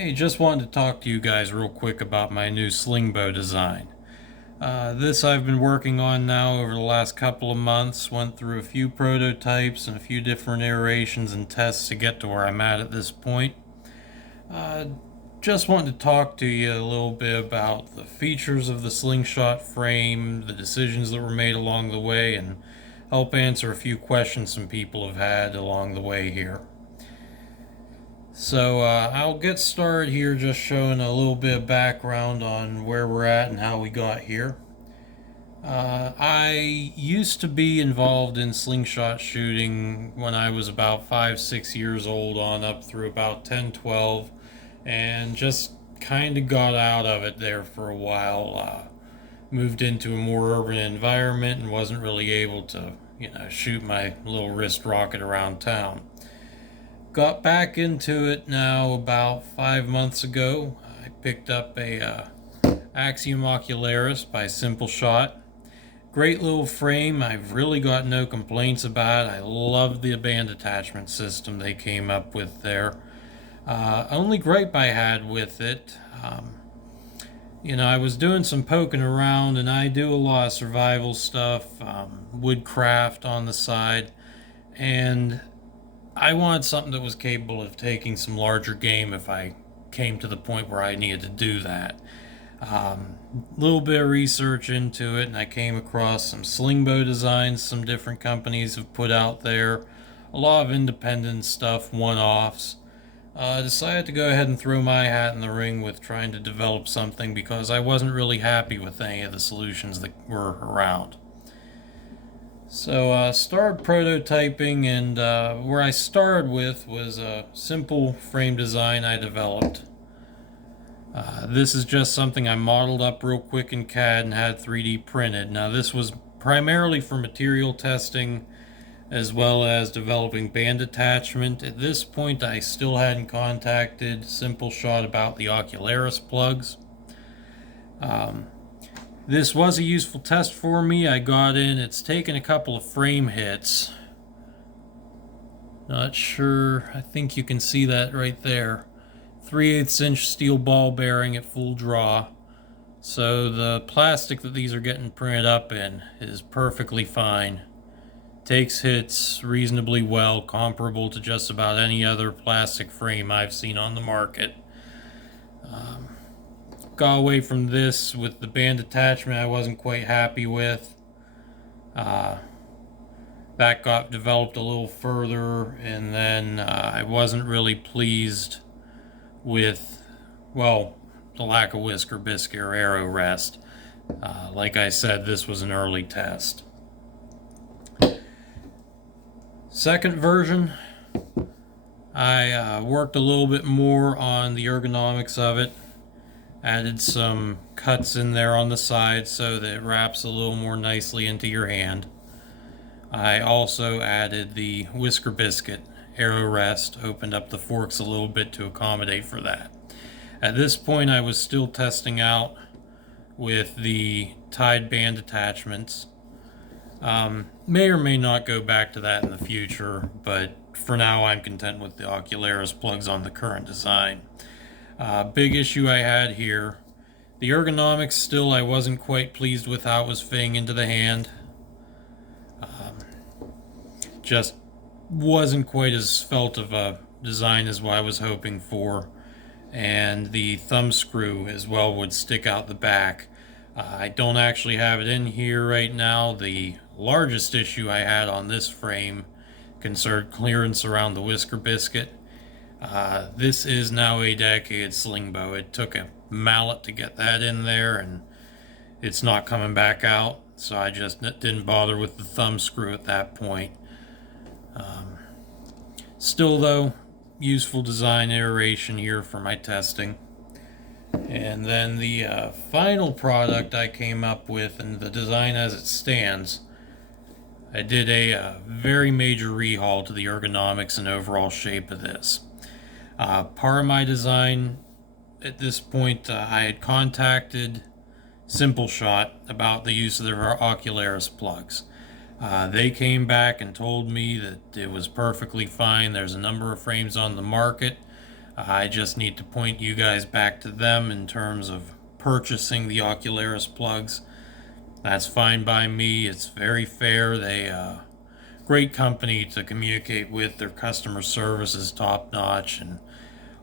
Hey, just wanted to talk to you guys real quick about my new Slingbow design. This I've been working on now over the last couple of months. Went through a few prototypes and a few different iterations and tests to get to where I'm at this point. Uh, just wanted to talk to you a little bit about the features of the slingshot frame, the decisions that were made along the way, and help answer a few questions some people have had along the way here. So I'll get started here just showing a little bit of background on where we're at and how we got here. I used to be involved in slingshot shooting when I was about 5-6 years old on up through about 10-12, and just kind of got out of it there for a while. Moved into a more urban environment and wasn't really able to shoot my little wrist rocket around town. Got back into it now about 5 months ago. I picked up a Axiom Ocularis by Simpleshot. Great little frame. I've really got no complaints about it. I love the band attachment system they came up with there. Only gripe I had with it, I was doing some poking around, and I do a lot of survival stuff, woodcraft on the side, and I wanted something that was capable of taking some larger game if I came to the point where I needed to do that. Little bit of research into it, and I came across some Slingbow designs some different companies have put out there. A lot of independent stuff, one-offs. Decided to go ahead and throw my hat in the ring with trying to develop something because I wasn't really happy with any of the solutions that were around. So started prototyping, and where I started with was a simple frame design I developed. This is just something I modeled up real quick in CAD and had 3D printed. Now this was primarily for material testing as well as developing band attachment. At this point I still hadn't contacted Simpleshot about the Ocularis plugs. This was a useful test for me. I got in, it's taken a couple of frame hits. Not sure, I think you can see that right there. 3/8 inch steel ball bearing at full draw. So the plastic that these are getting printed up in is perfectly fine. Takes hits reasonably well, comparable to just about any other plastic frame I've seen on the market. Got away from this with the band attachment I wasn't quite happy with. That got developed a little further, and then I wasn't really pleased with, well, the lack of whisker biscuit or arrow rest. Like I said, this was an early test. Second version, I worked a little bit more on the ergonomics of it. Added some cuts in there on the side so that it wraps a little more nicely into your hand. I also added the whisker biscuit arrow rest, opened up the forks a little bit to accommodate for that. At this point I was still testing out with the tied band attachments. May or may not go back to that in the future, but for now I'm content with the Ocularis plugs on the current design. Big issue I had here, the ergonomics still I wasn't quite pleased with how it was fitting into the hand. Just wasn't quite as felt of a design as what I was hoping for, and the thumb screw as well would stick out the back. I don't actually have it in here right now. The largest issue I had on this frame concerned clearance around the whisker biscuit. This is now a dedicated Slingbow. It took a mallet to get that in there, and it's not coming back out, so I just didn't bother with the thumb screw at that point. Still though, useful design iteration here for my testing. And then the final product I came up with, and the design as it stands, I did a very major rehaul to the ergonomics and overall shape of this. Part of my design at this point, I had contacted Simpleshot about the use of their Ocularis plugs. They came back and told me that it was perfectly fine. There's a number of frames on the market I just need to point you guys back to them in terms of purchasing the Ocularis plugs. That's fine by me. It's very fair. They great company to communicate with. Their customer service is top notch, and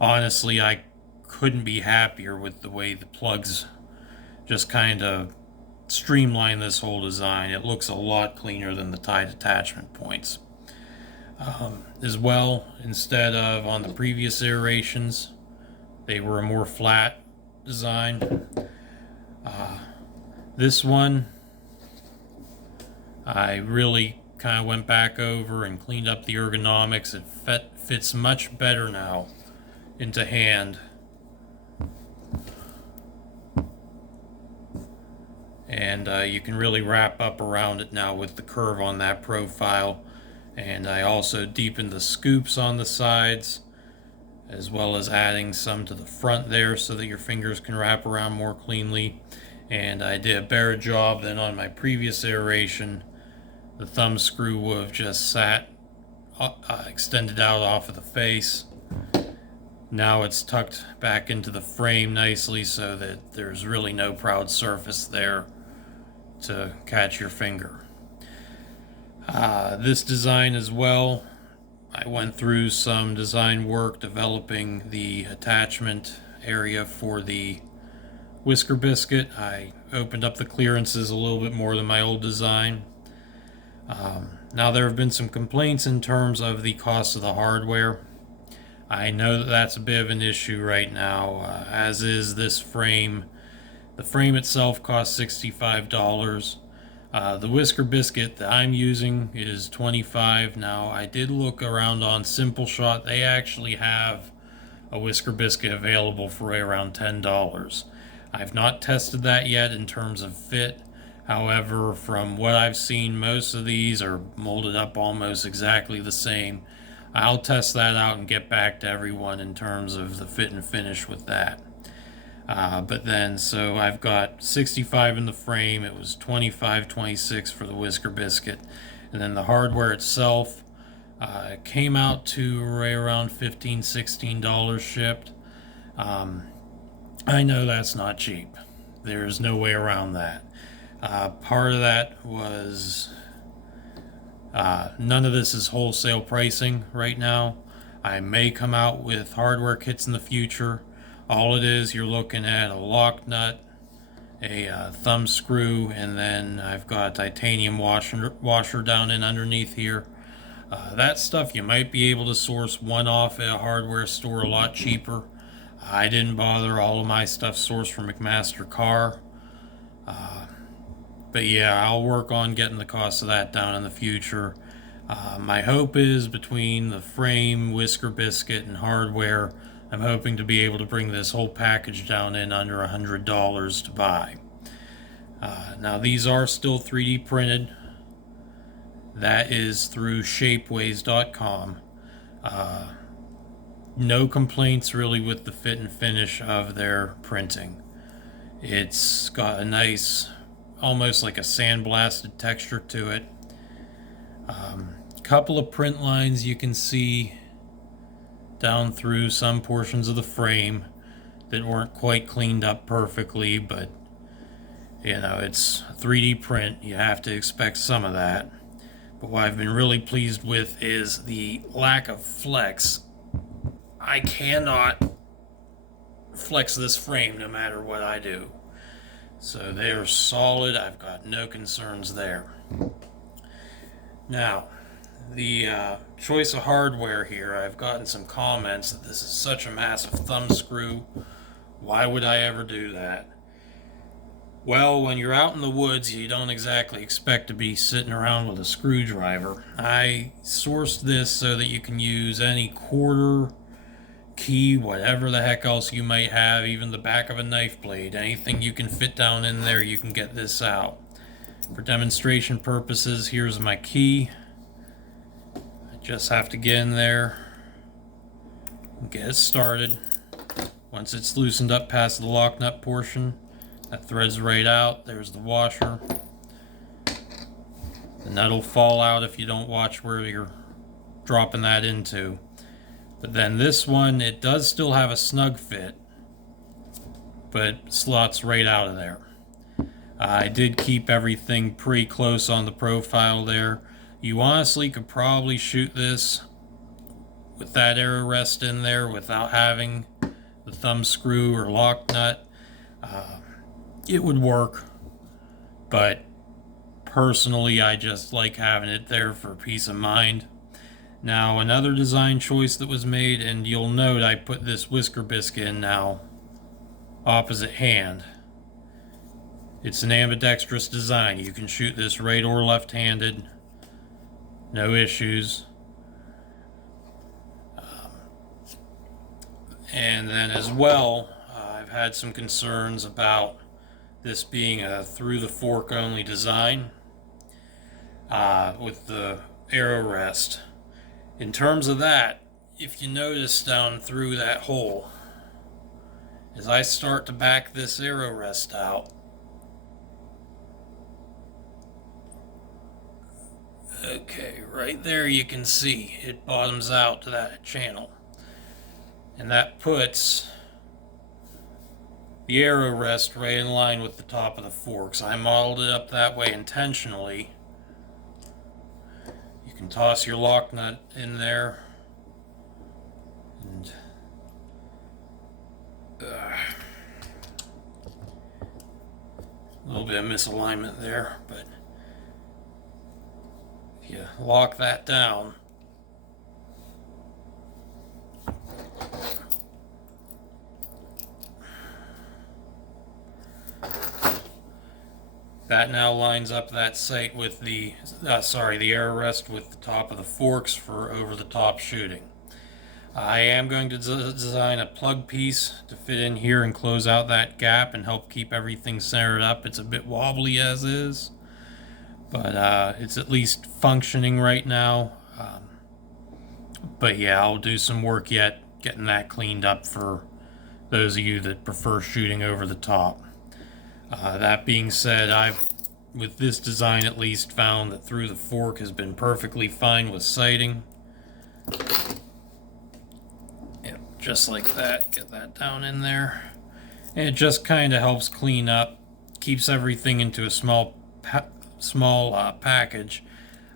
honestly, I couldn't be happier with the way the plugs just kind of streamline this whole design. It looks a lot cleaner than the tied attachment points. As well, instead of on the previous iterations, they were a more flat design. This one, I really kind of went back over and cleaned up the ergonomics. It fits much better now into hand. And you can really wrap up around it now with the curve on that profile. And I also deepened the scoops on the sides, as well as adding some to the front there so that your fingers can wrap around more cleanly. And I did a better job than on my previous iteration. The thumb screw would have just sat extended out off of the face. Now it's tucked back into the frame nicely so that there's really no proud surface there to catch your finger. This design as well, I went through some design work developing the attachment area for the whisker biscuit. I opened up the clearances a little bit more than my old design. Now there have been some complaints in terms of the cost of the hardware. I know that that's a bit of an issue right now, as is this frame. The frame itself costs $65. The whisker biscuit that I'm using is $25. Now I did look around on Simpleshot. They actually have a whisker biscuit available for right around $10. I've not tested that yet in terms of fit. However, from what I've seen, most of these are molded up almost exactly the same. I'll test that out and get back to everyone in terms of the fit and finish with that. But then, so I've got 65 in the frame. It was 25, 26 for the whisker biscuit. And then the hardware itself came out to right around $15, $16 shipped. I know that's not cheap. There's no way around that. Part of that was none of this is wholesale pricing right now. I may come out with hardware kits in the future. All it is, you're looking at a lock nut, a thumb screw, and then I've got a titanium washer down in underneath here. That stuff you might be able to source one off at a hardware store a lot cheaper. I didn't bother. All of my stuff sourced from McMaster Car. But yeah, I'll work on getting the cost of that down in the future. My hope is between the frame, whisker biscuit, and hardware, I'm hoping to be able to bring this whole package down in under $100 to buy. Now these are still 3D printed. That is through shapeways.com. No complaints really with the fit and finish of their printing. It's got a nice, almost like a sandblasted texture to it. Couple of print lines you can see down through some portions of the frame that weren't quite cleaned up perfectly, but you know, it's 3D print, you have to expect some of that. But what I've been really pleased with is the lack of flex. I cannot flex this frame no matter what I do. So they're solid. I've got no concerns there. Now, the choice of hardware here, I've gotten some comments that this is such a massive thumb screw. Why would I ever do that? Well, when you're out in the woods, you don't exactly expect to be sitting around with a screwdriver. I sourced this so that you can use any quarter, key, whatever the heck else you might have, even the back of a knife blade. Anything you can fit down in there, you can get this out. For demonstration purposes, here's my key. I just have to get in there and get it started. Once it's loosened up past the lock nut portion, that threads right out. There's the washer. The nut will fall out if you don't watch where you're dropping that into. But then this one, it does still have a snug fit, but slots right out of there. I did keep everything pretty close on the profile there. You honestly could probably shoot this with that arrow rest in there without having the thumb screw or lock nut. It would work, but personally I just like having it there for peace of mind. Now, another design choice that was made, and you'll note I put this whisker biscuit in now opposite hand. It's an ambidextrous design. You can shoot this right or left-handed, no issues. And then as well, I've had some concerns about this being a through the fork only design with the arrow rest. In terms of that, if you notice down through that hole, as I start to back this arrow rest out, okay, right there you can see it bottoms out to that channel. And that puts the arrow rest right in line with the top of the forks. I modeled it up that way intentionally. You can toss your lock nut in there. And a little bit of misalignment there, but if you lock that down, that now lines up that sight with the arrow rest with the top of the forks for over the top shooting. I am going to design a plug piece to fit in here and close out that gap and help keep everything centered up. It's a bit wobbly as is, but it's at least functioning right now. But yeah, I'll do some work yet getting that cleaned up for those of you that prefer shooting over the top. That being said, I've, with this design at least, found that through the fork has been perfectly fine with sighting. Yep, just like that. Get that down in there. And it just kind of helps clean up, keeps everything into a small package.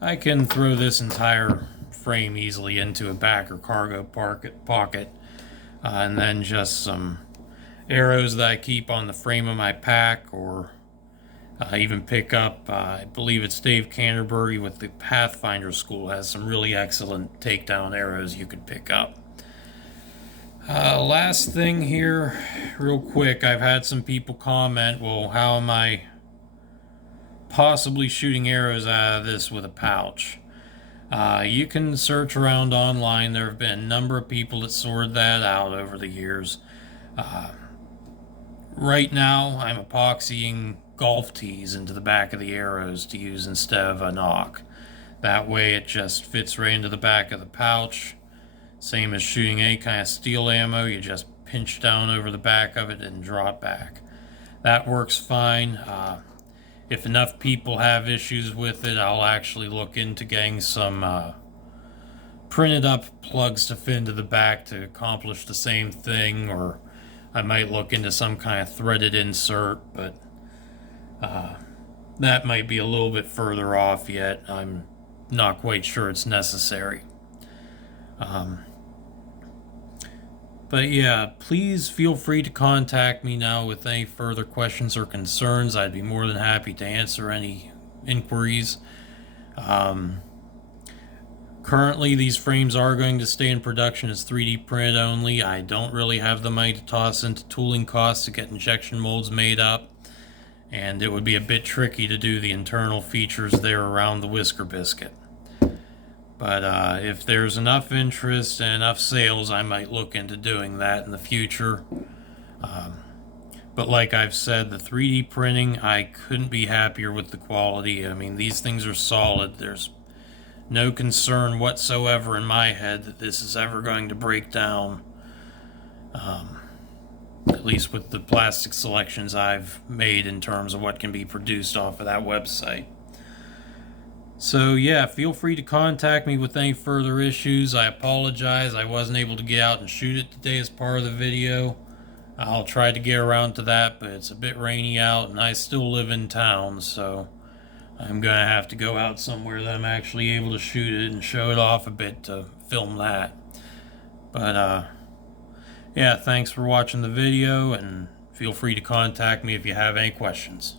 I can throw this entire frame easily into a back or cargo pocket, and then just some arrows that I keep on the frame of my pack, or even pick up, I believe it's Dave Canterbury with the Pathfinder School has some really excellent takedown arrows you could pick up. Last thing here, real quick, I've had some people comment, well, how am I possibly shooting arrows out of this with a pouch? You can search around online. There have been a number of people that sorted that out over the years. Right now, I'm epoxying golf tees into the back of the arrows to use instead of a nock. That way it just fits right into the back of the pouch. Same as shooting any kind of steel ammo, you just pinch down over the back of it and draw it back. That works fine. If enough people have issues with it, I'll actually look into getting some printed up plugs to fit into the back to accomplish the same thing, or I might look into some kind of threaded insert, but that might be a little bit further off yet. I'm not quite sure it's necessary. But yeah, please feel free to contact me now with any further questions or concerns. I'd be more than happy to answer any inquiries. Currently, these frames are going to stay in production as 3D printed only. I don't really have the money to toss into tooling costs to get injection molds made up, and it would be a bit tricky to do the internal features there around the whisker biscuit. But if there's enough interest and enough sales, I might look into doing that in the future. But like I've said, the 3D printing, I couldn't be happier with the quality. I mean, these things are solid. There's no concern whatsoever in my head that this is ever going to break down. At least with the plastic selections I've made in terms of what can be produced off of that website. So yeah, feel free to contact me with any further issues. I apologize I wasn't able to get out and shoot it today as part of the video. I'll try to get around to that, but it's a bit rainy out and I still live in town, so I'm gonna have to go out somewhere that I'm actually able to shoot it and show it off a bit to film that. But yeah, thanks for watching the video, and feel free to contact me if you have any questions.